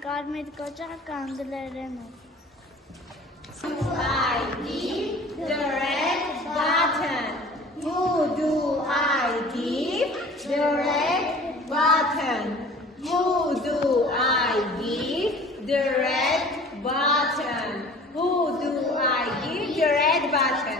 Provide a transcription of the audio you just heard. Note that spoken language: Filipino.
Karmedkocha Kangalaremo. I give the red button? Who do I give the red button? Who do I give the red button? Who do I give the red button?